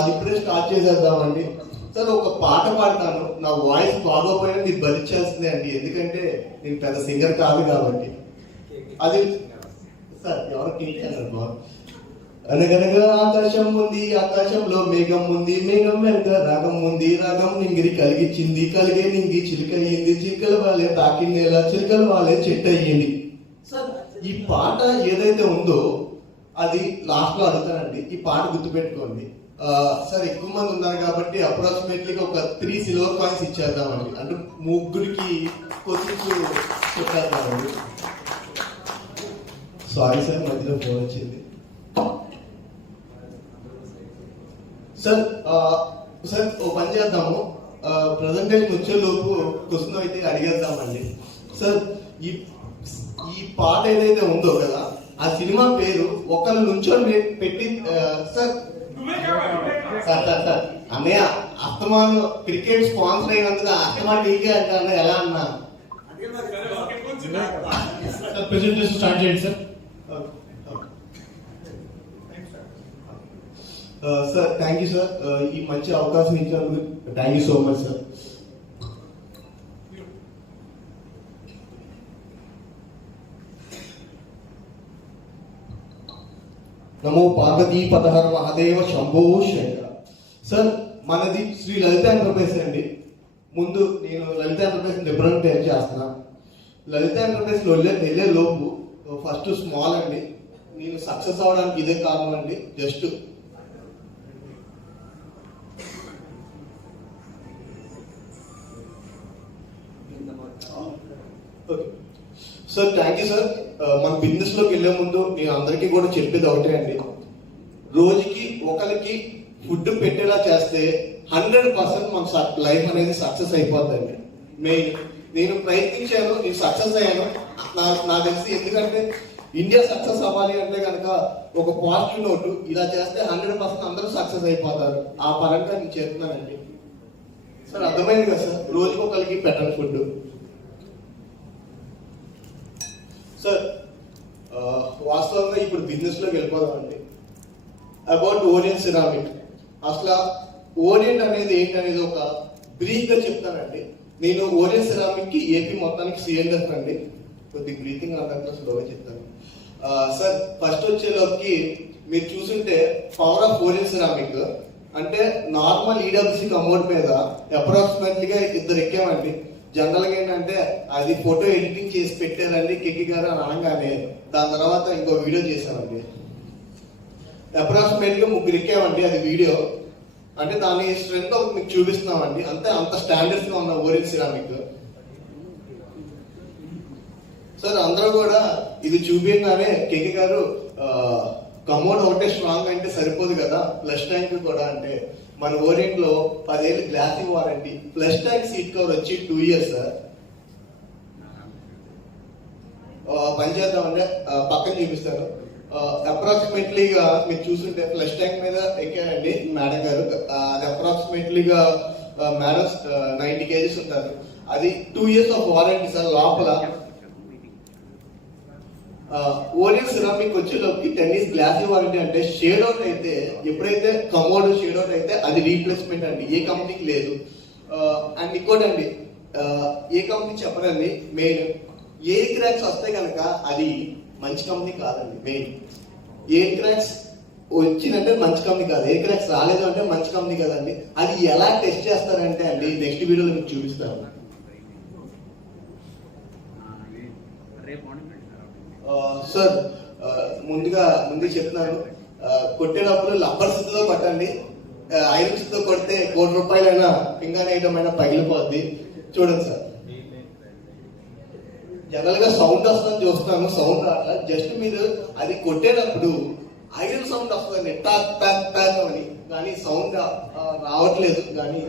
అది ఇప్పుడే start చేసేద్దామండి. Sir ఒక పాట పాడతాను, నా వాయిస్ బాగోపోయినా మీరు భరించాల్సిందే అండి, ఎందుకంటే నేను పెద్ద సింగర్ కాదు కాబట్టి. అది సార్ ఎవరు కేటారు బాగు. అనగనగా ఆకాశం ఉంది, ఆకాశంలో మేఘం ఉంది, మేఘం వెనుక రాగం ఉంది, రాగం నింగిరి కలిగించింది, కలిగే నింగి చిలుక అయ్యింది, చిలుకల వాళ్ళే తాకిందేలా చిలుకల వాళ్ళే చెట్టు అయ్యింది. సార్ ఈ పాట ఏదైతే ఉందో అది లాస్ట్ లో అడుగుతానండి, ఈ పాట గుర్తుపెట్టుకోండి. సార్ ఎక్కువ మంది ఉన్నారు కాబట్టి అప్రాక్సిమేట్లీగా ఒక 3 సిల్వర్ కాయిన్స్ ఇచ్చేద్దామండి, అంటే ముగ్గురికి కొద్దిగా చెప్పేద్దామండి. సారీ సార్, మధ్యలో ఫోన్ వచ్చింది. సార్ సార్ ఓ పని చేద్దాము, ప్రజెంటేషన్ వచ్చే లోపు క్వశ్చన్ అయితే అడిగేద్దామండి. సార్ ఈ పాట ఏదైతే ఉందో కదా, ఆ సినిమా పేరు ఒకళ్ళు నుంచొని పెట్టి సార్ సార్ సార్ సార్ అన్నయ్య అస్తమాను క్రికెట్ స్పాన్సర్ అయినందుకు అస్తమా టీకే అంటాను, ఎలా అన్నా ప్రెజెంటేషన్ స్టార్ట్ చేయండి sir. Sir thank you sir, ఈ మంచి అవకాశం ఇచ్చినందుకు thank you so much sir. Namo Parvati పదహర Mahadeva Shambho Shankara. Sir మనది శ్రీ లలిత ఎంటర్ప్రైజ్ అండి. ముందు నేను లలిత ఎంటర్ప్రైజ్ రిప్రజెంట్ చేస్తున్నా. లలిత ఎంటర్ప్రైజ్ లో వెళ్ళే లోపు ఫస్ట్ స్మాల్ అండి, నేను సక్సెస్ అవడానికి ఇదే కారణం అండి. Just sir thank you sir. మన బిజినెస్ లోకి వెళ్లే ముందు నేను అందరికీ కూడా చెప్పేది ఒకటే అండి, రోజుకి ఒకరికి ఫుడ్ పెట్టేలా చేస్తే 100% మన లైఫ్ అనేది సక్సెస్ అయిపోతుందండి. మెయిన్ నేను ప్రయత్నించాను, నేను సక్సెస్ అయ్యాను నాకు తెలిసి. ఎందుకంటే ఇండియా సక్సెస్ అవ్వాలి అంటే కనుక ఒక పాజిటివ్ నోటు ఇలా చేస్తే 100% అందరూ సక్సెస్ అయిపోతారు. ఆ పరంగా నేను చెప్తున్నానండి. సార్ అర్థమైంది కదా సార్, రోజుకి ఒకరికి పెట్టండి ఫుడ్. సార్ వాస్తవంగా ఇప్పుడు బిజినెస్ లోకి వెళ్ళిపోదామండి. About Orient Ceramic. అసలు ఓరియంట్ అనేది ఏంటనేది ఒక బ్రీఫ్ గా చెప్తానండి. నేను ఓరియంట్ సిరామిక్ కి ఏపీ మొత్తానికి సిఎంఎఫ్ అండి. కొద్దిగా బ్రీతింగ్ అన్నట్లు స్లోగా చెప్తాను. సార్ ఫస్ట్ వచ్చేలోకి మీరు చూసుంటే పవర్ ఆఫ్ ఓరియంట్ సిరామిక్ అంటే నార్మల్ ఈడబ్ల్యూసీ కమోడ్ మీద అప్రాక్సిమేట్లీగా 2 ఎక్కామండి. జనరల్ గా ఏంటంటే అది ఫోటో ఎడిటింగ్ చేసి పెట్టారండి కెకి గారు అని అనగానే దాని తర్వాత ఇంకో వీడియో చేశామండి. అప్రాక్సిమేట్ గా 3 ఎక్కామండి. అది వీడియో అంటే దాని స్ట్రెంత్ మీకు చూపిస్తున్నామండి. అంత స్టాండర్డ్స్ గా ఉన్న ఓరియంట్ సిరామిక్. సార్ అందరూ కూడా ఇది చూపించగానే కెకి గారు కమోడ్ ఒకటే స్ట్రాంగ్ అంటే సరిపోదు కదా, ప్లస్ ట్యాంక్ కూడా అంటే మన ఓరియంట్ లో 10 ఏళ్ళు glass warranty, plus tank seat cover వచ్చి 2 years సార్. పని చేద్దామంటే పక్కన చూపిస్తాను. అప్రాక్సిమేట్లీగా మీరు చూస్తుంటే ప్లస్ ట్యాంక్ మీద ఎక్కారండి మేడం గారు. అది అప్రాక్సిమేట్లీగా మేడం 90 kgs ఉంటారు. అది 2 years ఆఫ్ వారంటీ సార్. లోపల ఓరియంట్ సిరామిక్ వచ్చేలోకి 10 years గ్లాస్ వారంటీ. అంటే షేడ్ అవుట్ అయితే ఎప్పుడైతే కమోడ్ షేడ్ అవుట్ అయితే అది రీప్లేస్మెంట్ అండి, ఏ కంపెనీకి లేదు. అండ్ ఇంకోటి అండి, ఏ కంపెనీ చెప్పరండి, మెయిన్ ఎయిర్ క్రాక్స్ వస్తే కనుక అది మంచి కంపెనీ కాదండి. మెయిన్ ఎయిర్ క్రాక్స్ వచ్చిందంటే మంచి కంపెనీ కాదు, ఎయిర్ క్రాక్స్ రాలేదు అంటే మంచి కంపెనీ కాదండి. అది ఎలా టెస్ట్ చేస్తారంటే అండి నెక్స్ట్ వీడియోలో మీకు చూపిస్తాను. సార్ ముందు చెప్తున్నాను, కొట్టేటప్పుడు లబ్బర్ స్థితిలో కొట్టండి. ఐరన్ స్థితిలో కొడితే 1 కోటి రూపాయలైనా పింగాణ ఐటమైనా పగిలిపోద్ది. చూడండి సార్, జనరల్ గా సౌండ్ వస్తుందని చూస్తున్నాను, సౌండ్ రావట్లేదు. జస్ట్ మీరు అది కొట్టేటప్పుడు ఐరన్ సౌండ్ వస్తుందండి, టాక్ టాక్ టాక్ అని, కానీ సౌండ్ రావట్లేదు. కానీ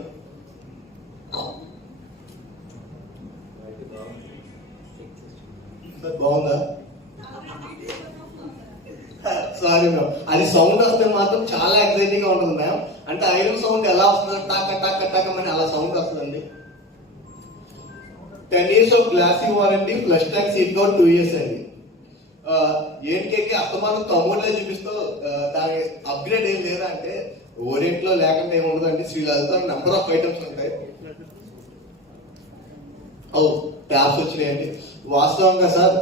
సార్ బాగుందా? సారీ మ్యామ్, అది సౌండ్ వస్తే మాత్రం చాలా ఎక్సైటింగ్ గా ఉంటుంది మ్యామ్. అంటే ఐరన్ సౌండ్ ఎలా వస్తుంది, టాక టాక టాక అని అలా సౌండ్ వస్తుందండి. 10 years of glassy warranty, plus tank seat cover 2 years అండి. ఏంటికి అస్తమానం కమోడ్లే చూపిస్తూ దాని అప్గ్రేడ్ ఏం లేదా అంటే ఓరియంట్ లో లేకుండా ఏముండదు అంటే శ్రీలలిత నెంబర్ ఆఫ్ ఐటమ్స్ ఉంటాయి. ట్యాబ్స్ వచ్చినాయండి. వాస్తవంగా సార్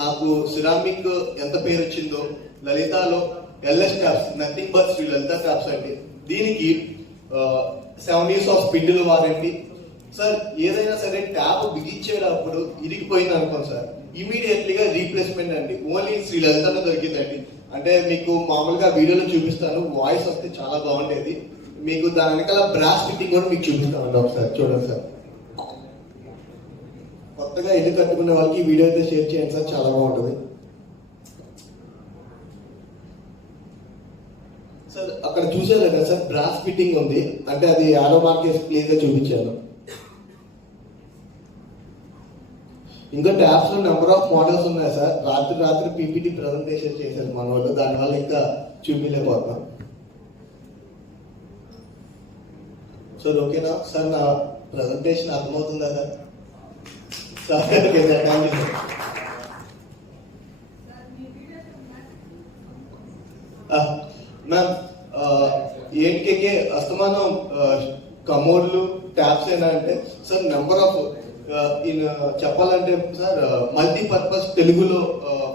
నాకు సిరామిక్ ఎంత పేరు వచ్చిందో లలితాలో LS tabs nothing but Shri Lalitha tabs అండి. దీనికి 7 years of spindle warranty sir. ఏదైనా సరే ట్యాబ్ బిగించేటప్పుడు ఇరిగిపోయింది అనుకోండి సార్, ఇమీడియట్లీగా రీప్లేస్మెంట్ అండి. ఓన్లీ శ్రీ లలితలో దొరికిందండి. అంటే మీకు మామూలుగా వీడియోలో చూపిస్తాను, వాయిస్ వస్తే చాలా బాగుండేది. మీకు దాని వెనకాల బ్రాస్ ఫిట్టింగ్ కూడా మీకు చూపిస్తామండి. ఒకసారి చూడండి సార్. కొత్తగా ఇల్లు కట్టుకునే వాళ్ళకి ఈ వీడియో అయితే షేర్ చేయండి సార్, చాలా బాగుంటుంది సార్. అక్కడ చూసారు కదా సార్, బ్రాస్ ఫిట్టింగ్ ఉంది అంటే అది యారో మార్కెట్ క్లియర్ గా చూపించాను. ఇంకా ట్యాబ్స్ లో నెంబర్ ఆఫ్ మోడల్స్ ఉన్నాయి సార్. రాత్రి పీపీటీ ప్రెజెంటేషన్ చేశారు మన వాళ్ళు, దానివల్ల ఇంకా చూపించలేకపోతున్నాం సార్. ఓకేనా సార్, నా ప్రెజెంటేషన్ అర్థమవుతుందా sir? Sir okay sir, thank you sir. Ma'am ఏంటికే అస్తమానం కమోడ్లు ట్యాబ్స్ అయినా అంటే సార్ నెంబర్ ఆఫ్ చెప్పాలంటే సార్ మల్టీపర్పస్ తెలుగులో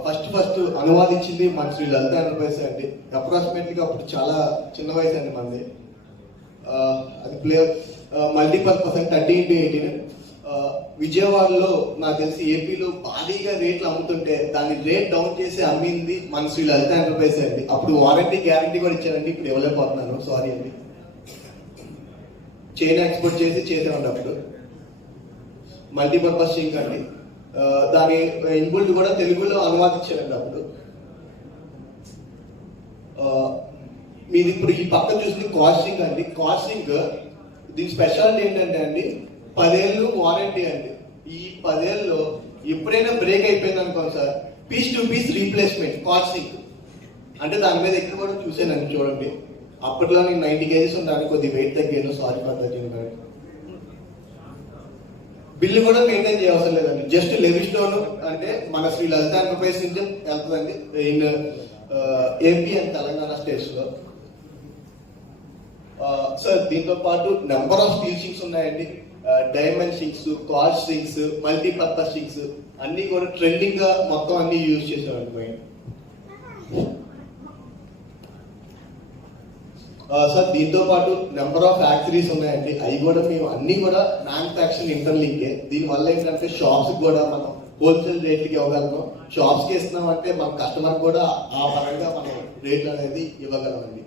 ఫస్ట్ అనువాదించింది మన శ్రీ లలిత ఎంటర్ప్రైజెస్ అండి. అప్రాక్సిమేట్లీగా అప్పుడు చాలా చిన్న వయసు అండి మనది. అది ప్లేయర్ మల్టీపర్పస్ అంటే 30x18. విజయవాడలో నాకు తెలిసి ఏపీలో భారీగా రేట్లు అమ్ముతుంటే దాన్ని రేట్ డౌన్ చేసి అమ్మింది మన శ్రీ లలిత ఎంటర్ప్రైజెస్ అండి. అప్పుడు వారంటీ గ్యారంటీ కూడా ఇచ్చారండి. ఇప్పుడు ఇవ్వలేకపోతున్నాను, సారీ అండి. చైనా ఎక్స్పోర్ట్ చేసేవాడి అప్పుడు. మల్టీపర్పస్ సింక్ అండి. దాని ఇన్బుల్ట్ కూడా తెలుగులో అనువాదించారండి అప్పుడు. మీది ఇప్పుడు ఈ పక్క చూసింది కాస్టింగ్ అండి. కాస్టింగ్ దీని స్పెషాలిటీ ఏంటంటే అండి 10 ఏళ్ళు వారంటీ అండి. ఈ 10 ఏళ్ళలో ఎప్పుడైనా బ్రేక్ అయిపోయింది అనుకోండి sir, piece to piece replacement casting అంటే దాని మీద ఎక్కువ కూడా చూసానండి. చూడండి, అప్పట్లో నేను 90 kgs ఉన్నాను, కొద్ది వెయిట్ తగ్గాను, సారీ ఫర్ దట్. బిల్లు కూడా మెయింటైన్ చేయవసరం లేదండి. జస్ట్ లెవిస్టోన్ అంటే మన శ్రీ లలిత ఎంటర్ప్రైజెస్ నుంచి వెళ్తుందండి in AP and Telangana states లో. సార్ దీంతో పాటు నెంబర్ ఆఫ్ స్టీల్ షింక్స్ ఉన్నాయండి. Diamond sinks, card sinks, multipurpose sinks అన్ని కూడా ట్రెండింగ్ గా మొత్తం అన్ని యూజ్ చేసామండి. సార్ దీంతో పాటు నెంబర్ ఆఫ్ ఫ్యాక్టరీస్ ఉన్నాయండి. అవి కూడా మేము అన్ని కూడా మ్యానుఫ్యాక్చరింగ్ ఇంటర్లింకే. దీని వల్ల ఏంటంటే షాప్స్ కూడా మనం హోల్సేల్ రేట్లకి ఇవ్వగలం. షాప్స్ కి ఇస్తున్నాం అంటే మన కస్టమర్ కూడా ఆ పరంగా మనం రేట్లు అనేది ఇవ్వగలమండి.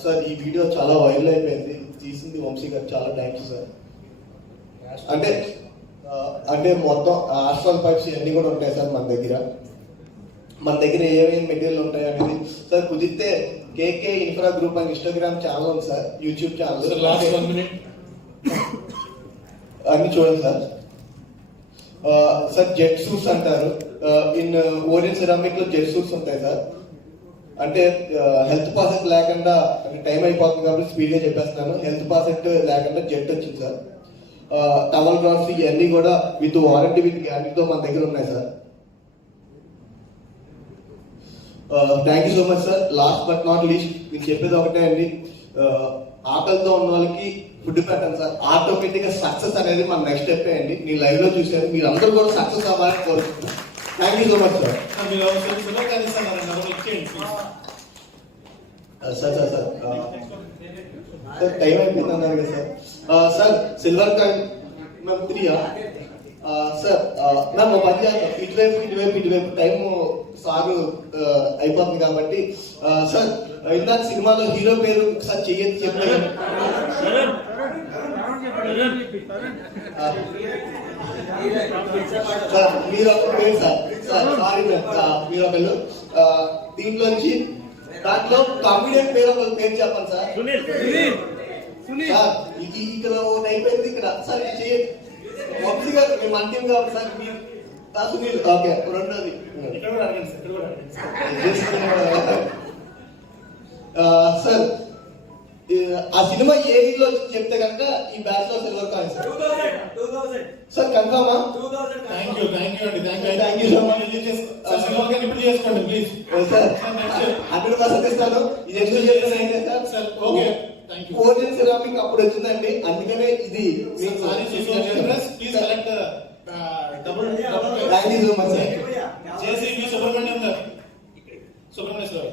సార్ ఈ వీడియో చాలా వైరల్ అయిపోయింది, తీసింది వంశీ గారు, చాలా థ్యాంక్స్ సార్. అంటే మొత్తం ఆస్ట్రల్ పైప్స్ ఇవన్నీ కూడా ఉంటాయి సార్ మన దగ్గర. ఏమేమి మెటీరియల్ ఉంటాయి అనేది సార్ కుదిరితే కేకే ఇన్ఫ్రా గ్రూప్ అని ఇన్స్టాగ్రామ్ ఛానల్ ఉంది సార్, యూట్యూబ్ ఛానల్, అన్ని చూడండి సార్. సార్ జెట్ సూట్స్ అంటారు. ఇన్ ఓరియెంట్ సిరామిక్ లో జెట్ సూట్స్ ఉంటాయి సార్. అంటే హెల్త్ పాసెట్ లేకుండా, అంటే టైం అయిపోతుంది కాబట్టి స్పీడ్ గా చెప్పేస్తున్నాను. హెల్త్ పాసెట్ లేకుండా జెట్ వచ్చింది సార్. టవల్ క్రాఫ్ట్స్ ఇవన్నీ కూడా విత్ వారంటీ విత్ గ్యారంటీతో మన దగ్గర ఉన్నాయి sir. Thank you so much sir. Last but not least నేను చెప్పేది ఒకటే అండి, ఆకలితో ఉన్న వాళ్ళకి ఫుడ్ పెట్టండి సార్. ఆటోమేటిక్ గా సక్సెస్ అనేది మన నెక్స్ట్ స్టెప్ అండి. నేను లైవ్ లో చూశాను, మీరు అందరూ కూడా సక్సెస్ అవ్వాలని కోరుకుంటున్నాను. Thank you so much sir. Sir time అయిపోయింది అన్నారు కదా సార్. సార్ సిల్వర్ కాయిన్ మేము 3 సార్ మేము పని చేస్తాం. ఇటువైపు టైం సాగు అయిపోతుంది కాబట్టి సార్ ఇందాక సినిమాలో హీరో పేరు ఒకసారి చెయ్యొచ్చు చెప్పారు. సార్ మీరు ఒక పేరు సార్, సారీ మీరు ఒకళ్ళు దీంట్లోంచి దాంట్లో కామెడియన్ పేరు ఒక పేరు చెప్పండి సార్. సార్ ఇక్కడ ఒకటి అయిపోయింది ఇక్కడ సార్ చేయండి. వంశీ గారు మేము అంతిం కాబట్టి సార్ మీరు సునీల్ ఓకే. రెండోది సార్ ఆ సినిమా ఏ ఇయర్లో చెప్తే కనుక ఈ బ్యాచ్ లో సిల్వర్ కాయిన్ సార్ 2000 సార్ కన్ఫర్మా? థ్యాంక్ యూ అండి. Thank you so much. Sir silver గారు ఇప్పుడు చేసుకోండి ప్లీజ్. సార్ నెక్స్ట్ 100% ఇస్తాను. ఇది ఎందుకు చెప్తున్నానంటే sir sir okay thank you. Orient Ceramic అప్పుడు వచ్చిందండి, అందుకనే ఇది మీకు sorry so generous please collect double thank you so much sir. JC Subrahmanyam garu. Subrahmanyam గారు